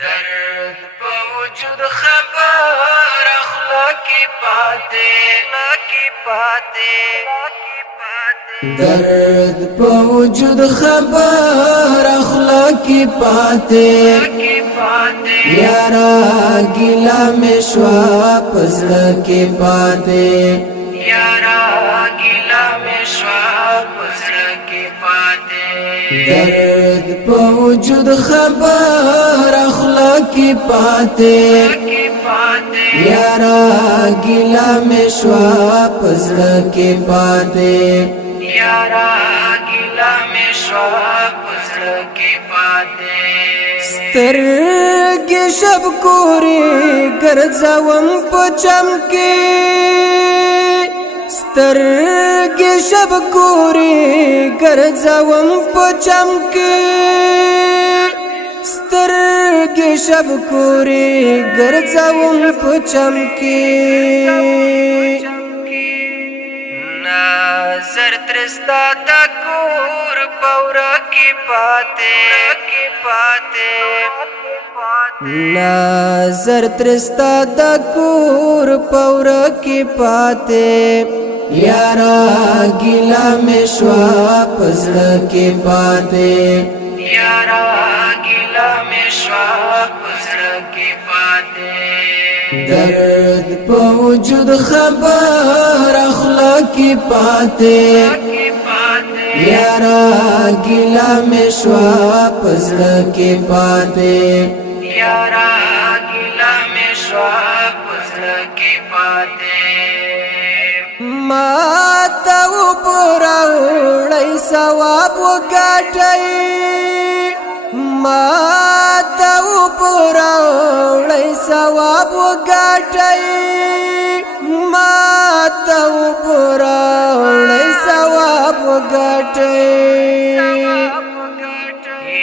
درد په وجود خبر اخلاقی پاتے درد په وجود خبر اخلاقی پاتے یارا گیلا میں شوا پزړه کې پاتے یارا گیلا میں شوا پزړه کې پاتے درد په وجود خبر اخلاقی پاتے یارا گیلا میں شوا پزړه کې پاتے یارا گیلا میں شوا پزړه کې پاتے سترګې شب کورې ګرځوم په چم کې سترګې شب کورې ګرځوم په چم کې سترګې شب کورې ګرځوم په چم کې نظر ترستا تا کور پورا کې پاتے نظر ترستا تا کور پورا کې پاتے یارا گیلا میں شوا پزړه کې پاتے یارا گیلا میں شوا پزړه کې پاتے درد په وجود خبر اخلاقی پاتے یارا گیلا میں شوا پزړه کې پاتے یارا گیلا میں شوا پزړه کې پاتے ما تا وپراوړی ثواب وګټئ ما تا وپراوړی ثواب وګټئ ما تا وپراوړی ثواب وګټئ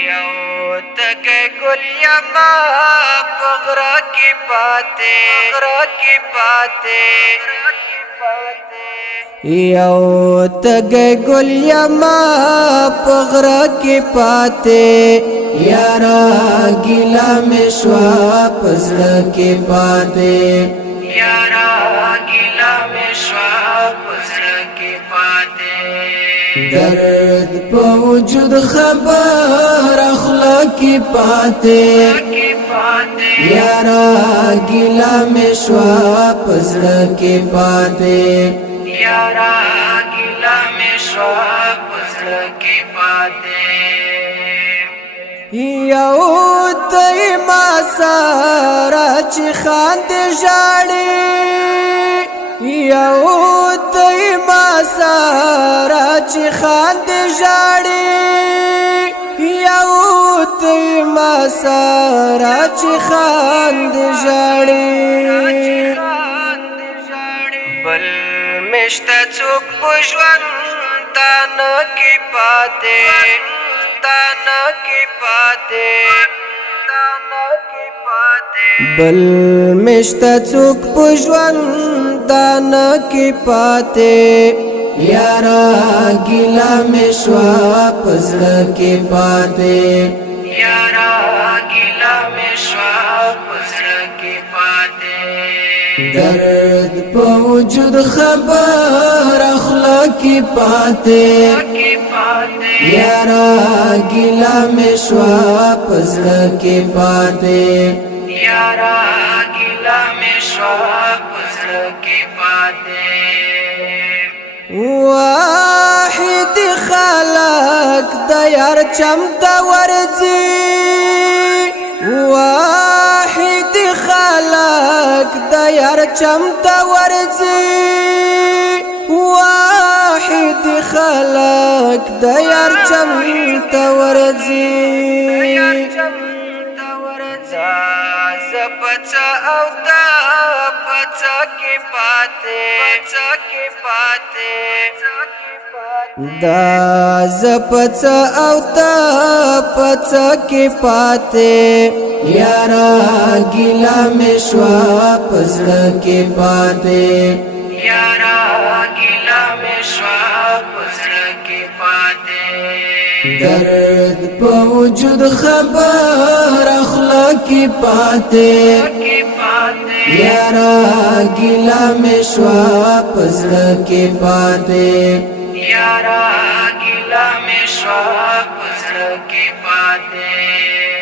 یو تکه ګل یما په غره کې پاتے یو تګ ګل یما په غره کې پاتے یارا گیلا میں شوا پزړه کې پاتے یارا گیلا میں شوا پزړه کې پاتے درد په وجود خبر اخلاقی پاتے یارا گیلا میں شوا پزړه کې پاتے یارا گیلا میں شوا پزړه کې پاتے یو تای ما سارا چې خاند ژاړي یو تای ما سارا چې خاند ژاړي یو تای ما سارا چې خاند ژاړي بل مشته څوک په ژوند تانه کې پاتے بل مشته څوک په ژوند تانه کې پاتے یارا گیلا میں شوا پزړه کې پاتے یارا گیلا میں شوا پزړه کې پاتے درد په وجود خبر اخلاقی پاتے یارا گیلا میں شوا پزړه کې پاتے یارا گیلا میں شوا پزړه کې پاتے واحد خلق د یار چمته ورځي واحد خلق د یار چمته ورځي واحد خلق د یار چمته ورځي زپڅ او تا پڅ کې پاتے دا زپڅ او تا پڅ کې پاتے یارا گیلا میں شوا پزړه کې پاتے یارا گیلا میں شوا پزړه کې پاتے درد په وجود خبر اخلاق की पाते यारा गिला में श्वाप पजड़ के पाते यारा गिला में श्वाप पजड़ के पाते